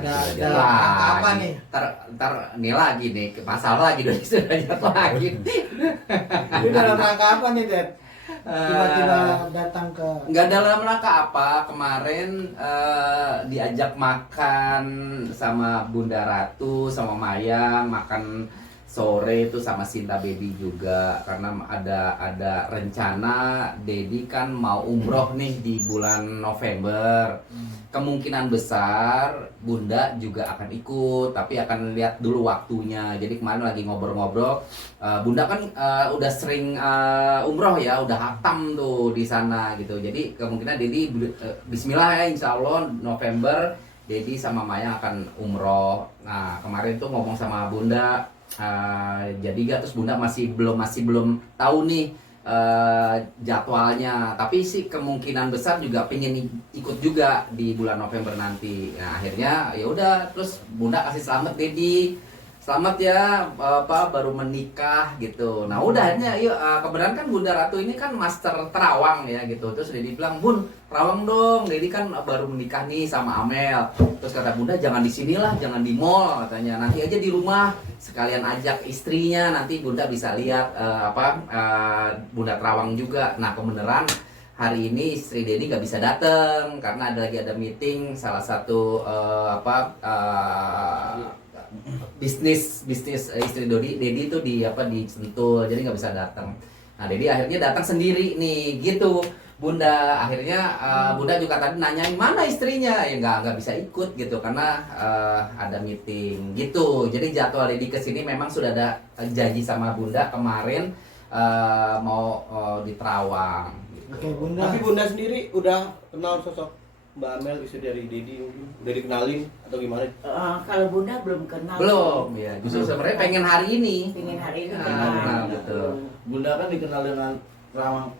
Ada Wah, apa nih? Ntar ini lagi nih, masalah lagi dari Sudrajat lagi. Ini dalam rangka apa nih, Dad? Tiba-tiba datang ke... Nggak dalam rangka apa, kemarin diajak makan sama Bunda Ratu, sama Maya, makan sore itu sama Sinta Baby juga, karena ada rencana Dedi kan mau umroh nih di bulan November. Kemungkinan besar Bunda juga akan ikut, tapi akan lihat dulu waktunya. Jadi kemarin lagi ngobrol-ngobrol, Bunda kan udah sering umroh ya, udah hatam tuh di sana gitu. Jadi kemungkinan Dedi Bismillah ya, Insya Allah November Dedi sama Maya akan umroh. Nah kemarin tuh ngomong sama Bunda, jadi terus Bunda masih belum tahu nih jadwalnya, tapi sih kemungkinan besar juga pengen ikut juga di bulan November nanti. Nah akhirnya ya udah, terus Bunda kasih selamat Dedi, selamat ya baru menikah gitu. Nah udah akhirnya yuk, kebetulan kan Bunda Ratu ini kan master terawang ya gitu. Terus Dedi bilang, Bun terawang dong, Dedi kan baru menikah nih sama Amel. Terus kata Bunda, jangan di sinilah, jangan di mall katanya, nanti aja di rumah sekalian ajak istrinya, nanti Bunda bisa lihat Bunda terawang juga. Nah kebenaran hari ini istri Dedi nggak bisa datang karena ada meeting salah satu bisnis istri Dedi itu di Sentul, jadi nggak bisa datang. Nah Dedi akhirnya datang sendiri nih gitu. Bunda akhirnya Bunda juga tadi nanyain mana istrinya, ya nggak bisa ikut gitu karena ada meeting gitu. Jadi jadwal Dedi kesini memang sudah ada janji sama Bunda kemarin mau di Terawang. Gitu. Oke, Bunda. Tapi Bunda sendiri udah kenal sosok Mbak Amel, istri dari Dedi mungkin? Udah dikenalin atau gimana? Kalau Bunda belum kenal. Belum ya, justru sebenarnya pengen hari ini. Pengen hari ini Nah, betul. Bunda kan dikenal dengan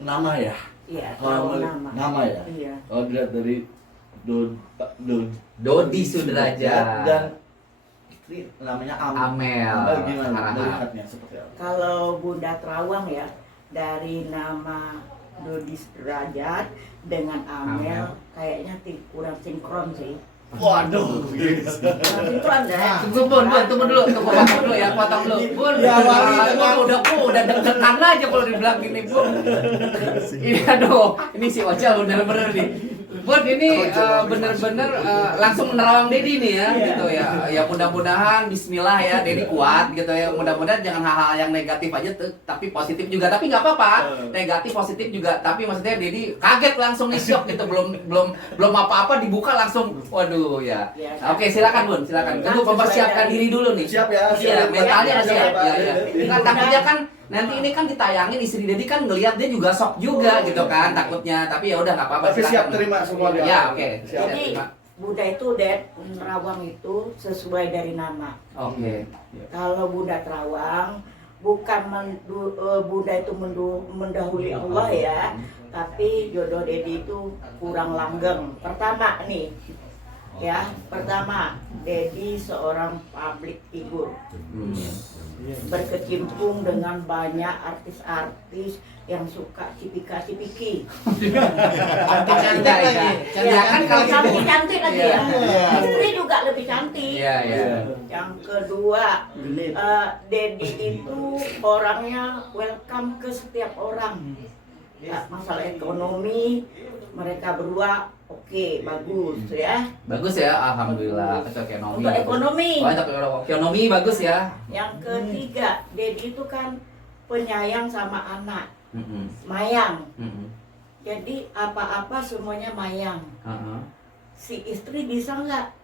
nama ya? Iya, Kalau tahu nama ya? Iya. Kalau dilihat dari Dodi Sudrajat dan istri namanya Amel. Amel gimana Harahap. melihatnya seperti apa? Kalau Bunda Terawang ya, dari nama Dodi Sudrajat dengan Amel, kayaknya kurang sinkron sih. Waduh, Kurang sinkron deh. Tunggu dulu, potong dulu ya, potong dulu. Bun, Ya, wali, udah deg-degan aja kalau dibilang gini, Bun. Ini aduh, ini si Ocel bener-bener nih. Bun, ini bener-bener langsung menerawang Dedi nih ya, gitu ya. Ya mudah-mudahan Bismillah ya, Dedi kuat gitu ya. Mudah-mudahan jangan hal-hal yang negatif aja, tapi positif juga. Tapi nggak apa-apa, negatif positif juga. Tapi maksudnya Dedi kaget langsung nih, syok gitu, belum apa-apa dibuka langsung, waduh ya. Oke, silakan Bun, silakan. Dulu mempersiapkan diri dulu nih. Siap ya, Iya, mentalnya harus siap. ya. Kan takutnya kan nanti ini kan ditayangin, istri Dedi kan ngelihat dia juga shock juga gitu kan takutnya. Tapi ya udah nggak apa-apa. Tapi siap terima semua dia. Ya, oke. Siap. Jadi Bunda itu Terawang itu sesuai dari nama. Oke. Kalau Bunda Terawang bukan Bunda itu mendahului Allah ya, tapi jodoh Dedi itu kurang langgeng. Pertama nih, ya pertama Dedi seorang public figure, berkecimpung dengan banyak artis-artis yang suka cipika-cipiki. Cantik lagi. Ya kan kalau gitu. cantik lagi ya. Istri juga lebih cantik. Iya, iya. Yang kedua, Dedi itu orangnya welcome ke setiap orang. Ya, masalah ekonomi mereka berdua oke, bagus ya. Bagus ya, alhamdulillah. Untuk ekonomi. Untuk ekonomi. Oh, untuk ekonomi bagus ya. Yang ketiga, Dedi itu kan penyayang sama anak, Mm-mm. mayang. Mm-mm. Jadi apa-apa semuanya mayang. Uh-huh. Si istri bisa nggak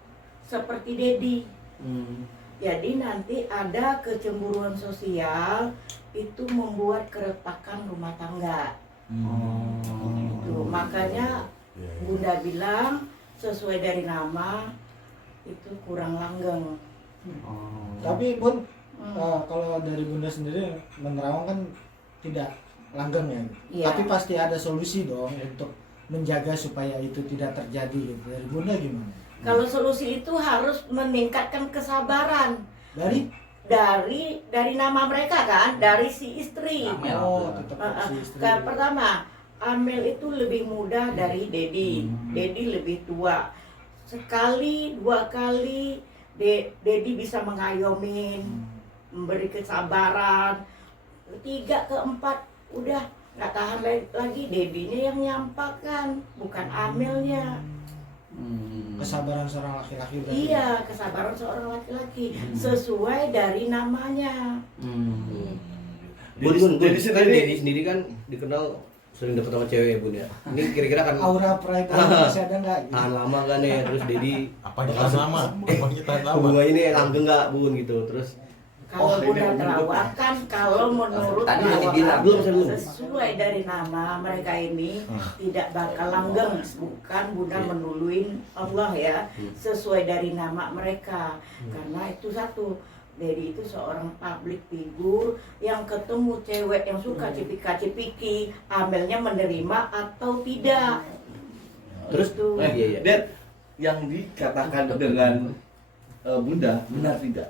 seperti Dedi? Mm. Jadi nanti ada kecemburuan sosial itu membuat keretakan rumah tangga. Itu makanya Bunda bilang sesuai dari nama itu kurang langgeng. Tapi Bun, kalau dari Bunda sendiri menerawang kan tidak langgeng ya. Iya. Tapi pasti ada solusi dong untuk menjaga supaya itu tidak terjadi gitu. Dari Bunda gimana? Kalau solusi itu harus meningkatkan kesabaran dari nama mereka kan, dari si istri. Amel. Oh, tetap si istri. Pertama, Amel itu lebih muda dari Dedi. Dedi lebih tua. sekali 2 kali Dedi bisa mengayomin, memberi kesabaran. 3 ke 4 udah nggak tahan lagi, Dedinya yang nyampakan, bukan Amelnya. Kesabaran seorang laki-laki berarti. Iya, kesabaran seorang laki-laki sesuai dari namanya. Bun, Dedi sendiri kan dikenal sering deket sama cewek ya Bun ya. Ini kira-kira kan Aura pride masih ada nggak? tahan lama kan ya, terus Dedi Apa tahan lama? Apanya tahan lama? hubungan ini langgeng nggak Bun gitu, terus Kalau Bunda Terawang kan, kalau menurut Tadi Terawang, dibilang. Belum. sesuai dari nama mereka ini tidak bakal langgeng, bukan Bunda menuluin Allah ya, sesuai dari nama mereka. Karena itu satu, Dedi itu seorang public figure yang ketemu cewek yang suka cipika-cipiki, Amelnya menerima atau tidak. terus Itu. iya. Dan yang dikatakan dengan Bunda benar tidak?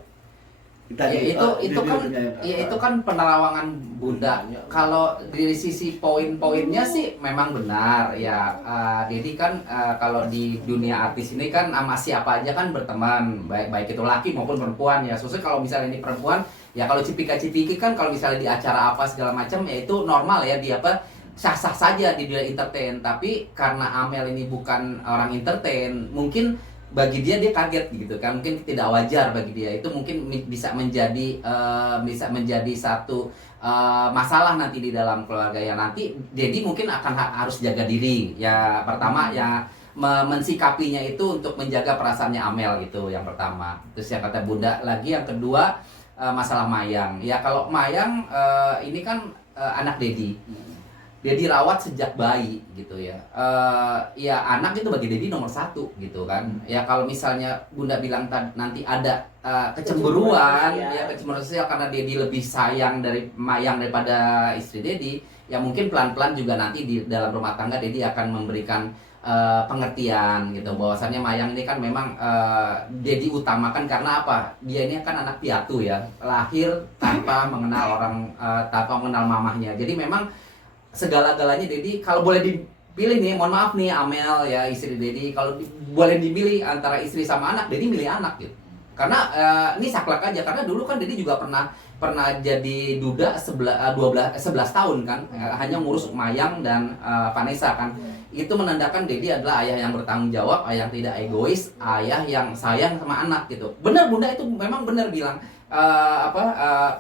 Itu kan penerawangan Bunda. Kalau dari sisi poin-poinnya sih memang benar ya. Dedi kan kalau di dunia artis ini kan sama siapa aja kan berteman, baik itu laki maupun perempuan ya. Khususnya kalau misalnya ini perempuan ya, kalau cipika-cipiki kan kalau misalnya di acara apa segala macam ya itu normal ya, dia apa sah-sah saja di dunia entertain. Tapi karena Amel ini bukan orang entertain, mungkin bagi dia kaget gitu kan, mungkin tidak wajar bagi dia. Itu mungkin bisa menjadi satu masalah nanti di dalam keluarga ya. Nanti Dedi mungkin akan harus jaga diri ya. Pertama ya mensikapinya itu untuk menjaga perasaannya Amel gitu yang pertama. Terus yang kata Bunda lagi, yang kedua masalah Mayang ya. Kalau Mayang ini kan anak Dedi. Dia dirawat sejak bayi gitu ya. Ya anak itu bagi Dedi nomor 1 gitu kan. Ya kalau misalnya Bunda bilang nanti ada kecemburuan ya, kecemburuan sosial karena Dedi lebih sayang dari Mayang daripada istri Dedi, ya mungkin pelan-pelan juga nanti di dalam rumah tangga Dedi akan memberikan pengertian gitu, bahwasannya Mayang ini kan memang Dedi utamakan karena apa? Dia ini kan anak piatu ya, lahir tanpa mengenal tanpa mengenal mamahnya. Jadi memang segala-galanya Dedi kalau boleh dipilih nih, mohon maaf nih Amel ya istri Dedi, kalau boleh dipilih antara istri sama anak, Dedi milih anak gitu. Karena ini saklek aja, karena dulu kan Dedi juga pernah jadi duda 11 tahun kan, hanya ngurus Mayang dan Vanessa kan. Itu menandakan Dedi adalah ayah yang bertanggung jawab, ayah yang tidak egois, ayah yang sayang sama anak gitu. Benar Bunda itu memang benar bilang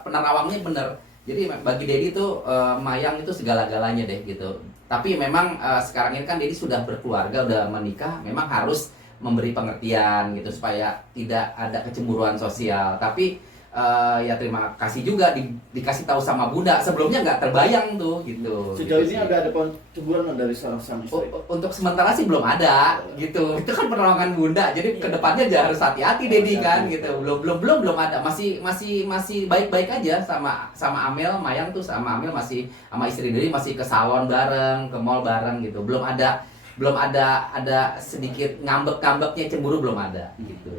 penerawangnya benar. Jadi bagi Dedi tuh Mayang itu segala-galanya deh gitu. Tapi memang sekarang ini kan Dedi sudah berkeluarga, udah menikah, memang harus memberi pengertian gitu supaya tidak ada kecemburuan sosial. Tapi ya terima kasih juga dikasih tahu sama Bunda. Sebelumnya nggak terbayang tuh gitu. Sejauh gitu ini sih. ada cemburuan dari seorang suami istri. Untuk sementara sih belum ada gitu. Itu kan penolongan Bunda. Jadi kedepannya aja harus hati-hati Dedi kan gitu. Belum ada. Masih baik-baik aja sama Amel. Mayang tuh sama Amel masih, sama istri Dedi masih ke salon bareng, ke mall bareng gitu. Belum ada sedikit ngambek-ngambeknya cemburu, belum ada gitu.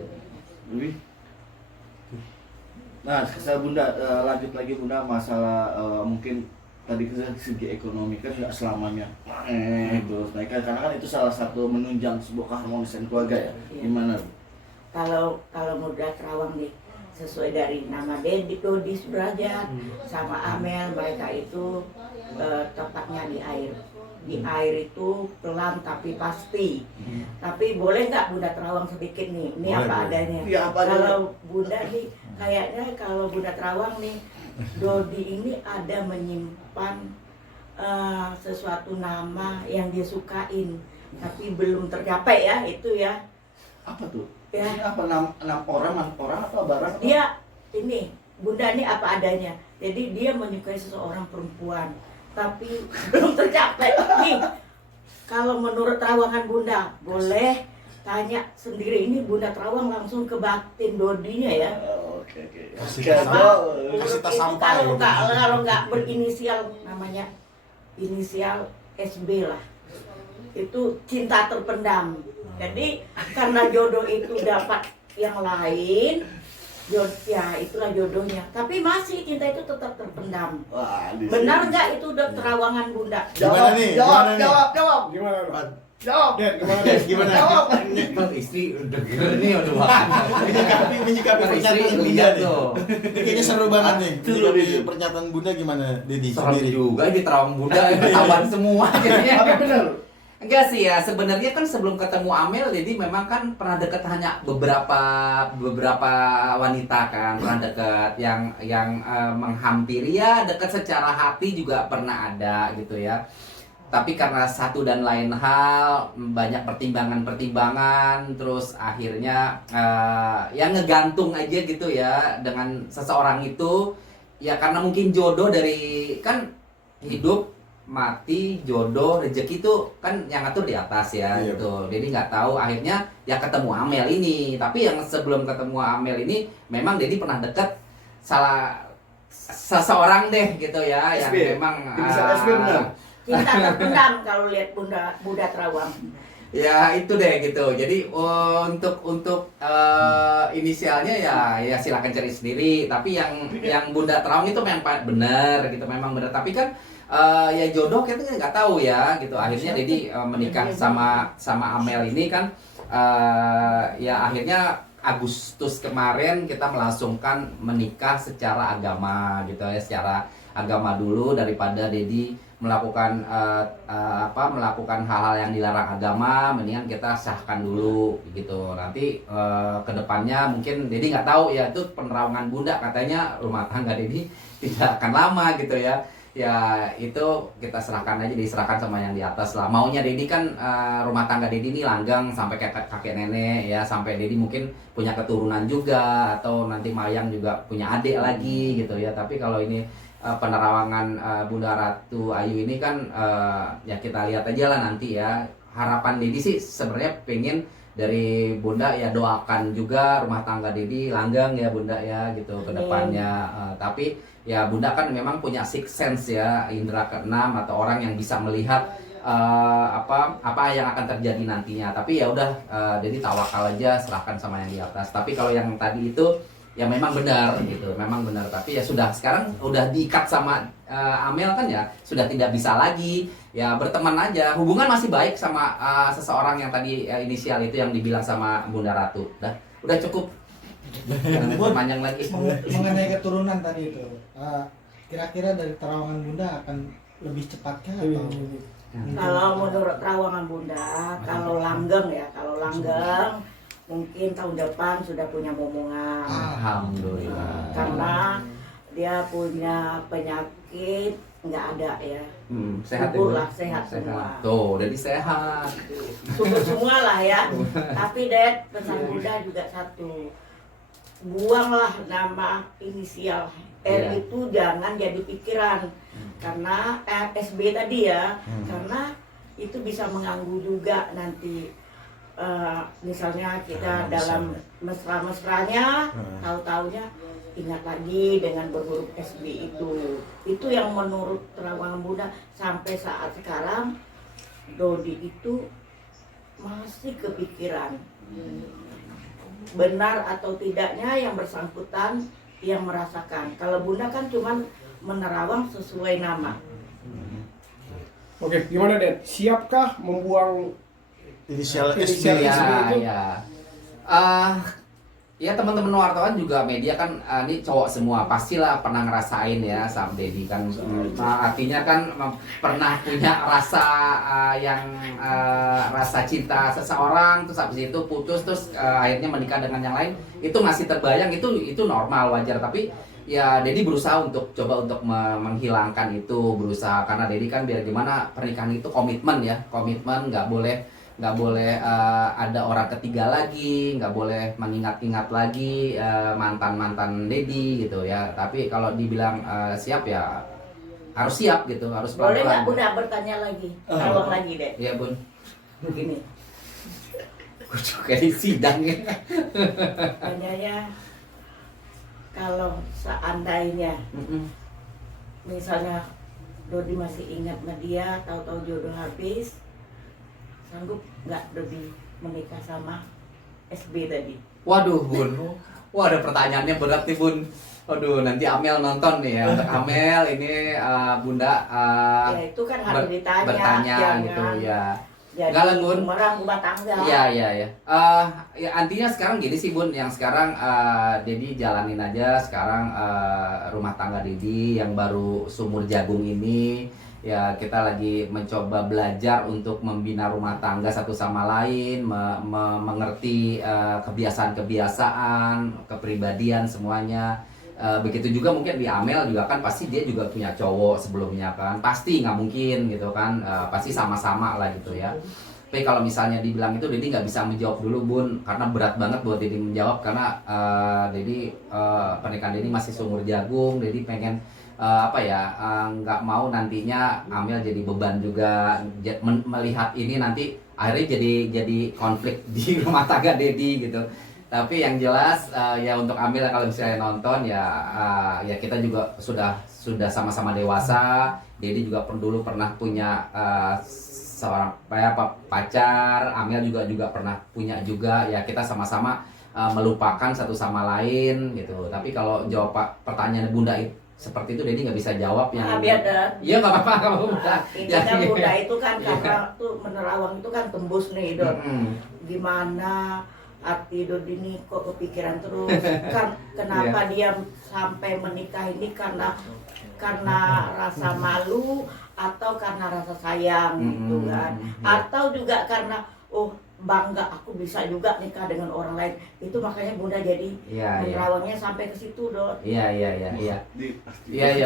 Nah, saya Bunda lanjut lagi Bunda, masalah mungkin tadi segi ekonomi kan nggak selamanya terus naik, karena kan itu salah satu menunjang sebuah keharmonisan keluarga ya. Gimana? Kalau Bunda Terawang nih, sesuai dari nama Dodi Sudrajat sama Amel, mereka itu tepatnya di air. Di air itu pelan tapi pasti. Tapi boleh nggak Bunda Terawang sedikit nih? Ini Boleh, apa boleh. adanya. Iya, apa adanya. Kalau Bunda nih, kayaknya kalau Bunda Terawang nih, Dodi ini ada menyimpan sesuatu nama yang dia sukain, tapi belum tercapai ya, itu ya. Apa tuh? Ya. Ini apa enam orang atau barang? Dia ini, Bunda ini apa adanya. Jadi dia menyukai seseorang perempuan, tapi belum tercapai. Nih, kalau menurut terawangan Bunda, boleh tanya sendiri, ini Bunda Terawang langsung ke batin Dodinya ya. Oke. Kasih tas sampai. Kalau nggak berinisial, namanya inisial SB lah. Itu cinta terpendam. Jadi karena jodoh itu dapat yang lain, Ya itulah jodohnya. Tapi masih cinta itu tetap terpendam. Wah, Benar nggak itu udah terawangan bunda? Gimana nih? Gimana nih? Jawab. Gimana? Jawab. Dad, gimana? Dad? Gimana? Jawab. Bang istri udah denger nih udah makan. Menyikapi Istri pernyataan bunda lihat nih. tuh. Ini kayaknya seru banget nih. Seru nih. Menyikapi pernyataan bunda gimana, Dedi? Serem Sendiri. juga ini terawang bunda ketahuan semua jadinya. Tapi benar. Enggak sih ya, sebenarnya kan sebelum ketemu Amel, jadi memang kan pernah deket hanya beberapa wanita kan, pernah deket yang menghampiri ya, deket secara hati juga pernah ada gitu ya. Tapi karena satu dan lain hal, banyak pertimbangan-pertimbangan, terus akhirnya ya ngegantung aja gitu ya dengan seseorang itu, ya karena mungkin jodoh dari kan hidup mati jodoh rezeki itu kan yang ngatur di atas ya Iya. gitu. Jadi nggak tahu akhirnya ya ketemu Amel ini. Tapi yang sebelum ketemu Amel ini memang Dedi pernah deket salah seseorang deh gitu ya yang SB. memang Bisa SB benar. Cinta terpendam kalau lihat Bunda Terawang. ya itu deh gitu. Jadi untuk inisialnya ya silakan cari sendiri. Tapi yang Bunda Terawang itu memang benar gitu, memang benar. Tapi kan ya jodoh kita nggak tahu ya gitu. Akhirnya Dedi menikah sama Amel ini kan ya akhirnya Agustus kemarin kita melangsungkan menikah secara agama gitu ya, secara agama dulu daripada Dedi melakukan melakukan hal-hal yang dilarang agama, mendingan kita sahkan dulu gitu. Nanti kedepannya mungkin Dedi nggak tahu ya, itu penerawangan bunda katanya rumah tangga Dedi tidak akan lama gitu ya. Ya itu kita serahkan aja, diserahkan sama yang di atas lah. Maunya Dedi kan rumah tangga Dedi ini langgeng sampai kakek nenek ya, sampai Dedi mungkin punya keturunan juga, atau nanti Mayang juga punya adik lagi gitu ya. Tapi kalau ini penerawangan Bunda Ratu Ayu ini kan ya kita lihat aja lah nanti ya. Harapan Dedi sih sebenarnya pengen dari Bunda ya doakan juga rumah tangga Dedi langgeng ya Bunda ya gitu ke depannya. Tapi ya Bunda kan memang punya sixth sense ya, indera keenam atau orang yang bisa melihat apa yang akan terjadi nantinya. Tapi ya udah jadi tawakal aja, serahkan sama yang di atas. Tapi kalau yang tadi itu ya memang benar gitu, memang benar. Tapi ya sudah, sekarang udah diikat sama Amel kan ya, sudah tidak bisa lagi ya berteman aja. Hubungan masih baik sama seseorang yang tadi inisial itu yang dibilang sama Bunda Ratu. Udah cukup. Jangan panjang lagi. Mengenai keturunan tadi itu, kira-kira dari terawangan bunda akan lebih cepatkah atau Kalau menurut terawangan Bunda, kalau langgeng ya, kalau langgeng mungkin tahun depan sudah punya momongan. Alhamdulillah. Karena dia punya penyakit nggak ada ya. Sehat ya, Subur Bu? lah, sehat semua. Tuh, jadi sehat. Subur semua lah ya. Tapi Dad, pesan Bunda juga satu. Buanglah nama inisial R Iya. itu jangan jadi pikiran. Karena SB tadi ya, karena itu bisa mengganggu juga nanti. Misalnya kita dalam mesra-mesranya, tahu-taunya ingat lagi dengan berhuruf SB itu yang menurut terawangan Bunda sampai saat sekarang Dodi itu masih kepikiran. Benar atau tidaknya yang bersangkutan yang merasakan. Kalau Bunda kan cuman menerawang sesuai nama. Oke, gimana Dad? Siapkah membuang inisial Inisial SB? SB itu? Ya teman-teman wartawan juga media kan ini cowok semua pastilah pernah ngerasain ya sama Dedi kan. Artinya kan pernah punya rasa rasa cinta seseorang, terus habis itu putus, terus akhirnya menikah dengan yang lain. Itu masih terbayang, itu normal, wajar. Tapi ya Dedi berusaha untuk menghilangkan itu, berusaha, karena Dedi kan biar gimana pernikahan itu komitmen ya, komitmen, nggak boleh ada orang ketiga lagi, nggak boleh mengingat-ingat lagi mantan Dedi gitu ya. Tapi kalau dibilang siap ya harus siap gitu, harus Boleh nggak pelan-pelan. Bunda bertanya lagi? Terawang lagi deh. Iya Bun. Begini. Kayak di sidang ya. Tanyanya kalau seandainya misalnya Dodi masih ingat sama dia, tahu-tahu jodoh habis, sanggup nggak Dodi menikah sama SB tadi? Waduh Bun, Wah, ada pertanyaannya berat nih Bun. Aduh, nanti Amel nonton nih ya. Untuk Amel ini Bunda Ya itu kan harus ditanya. bertanya jangan gitu ya. Jadi Enggak lah, Bun. orang rumah tangga. Iya, iya, iya. Ya artinya sekarang gini sih Bun, yang sekarang Dedi jalanin aja sekarang rumah tangga Dedi yang baru sumur jagung ini. Ya kita lagi mencoba belajar untuk membina rumah tangga satu sama lain, mengerti kebiasaan-kebiasaan, kepribadian semuanya. Begitu juga mungkin di Amel juga kan pasti dia juga punya cowok sebelumnya kan, pasti nggak mungkin gitu kan, pasti sama-sama lah gitu ya. Tapi kalau misalnya dibilang itu Dedi nggak bisa menjawab dulu Bun, karena berat banget buat Dedi menjawab karena Dedi pernikahan Dedi masih sumur jagung. Dedi pengen nggak mau nantinya Amel jadi beban juga, melihat ini nanti akhirnya jadi konflik di rumah tangga Dedi gitu. Tapi yang jelas ya untuk Amel kalau misalnya nonton ya kita juga sudah sama-sama dewasa. Dedi juga dulu pernah punya seorang pacar, Amel juga pernah punya juga, ya kita sama-sama melupakan satu sama lain gitu. Tapi kalau jawab pertanyaan Bunda seperti itu Dedi nggak bisa jawab yang iya nggak apa-apa nggak apa-apa. Intinya Bunda itu kan karena tuh menerawang itu kan tembus nih Dot. Gimana arti Dot ini kok kepikiran terus kan kenapa dia sampai menikah ini karena rasa malu atau karena rasa sayang gitu kan, atau juga karena bangga aku bisa juga nikah dengan orang lain, itu makanya Bunda jadi menerawangnya sampai ke situ Dot. Iya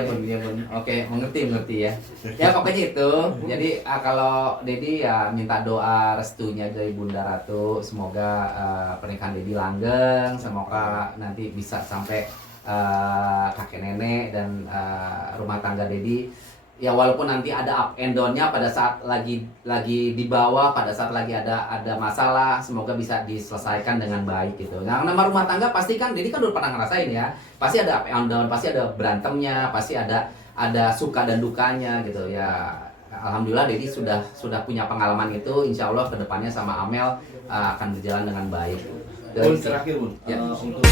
Bun. Oke, mengerti ya. Ya pokoknya itu. Jadi kalau Dedi ya minta doa restunya dari Bunda Ratu, semoga pernikahan Dedi langgeng, semoga nanti bisa sampai kakek nenek dan rumah tangga Dedi. Ya walaupun nanti ada up and down-nya pada saat lagi di bawah, pada saat lagi ada masalah, semoga bisa diselesaikan dengan baik gitu. Nah, nama rumah tangga pasti kan Dedi kan udah pernah ngerasain ya. Pasti ada up and down, pasti ada berantemnya, pasti ada suka dan dukanya gitu ya. Alhamdulillah Dedi sudah punya pengalaman itu. Insya Allah kedepannya sama Amel akan berjalan dengan baik. Bun, terakhir Bun, Ya. untuk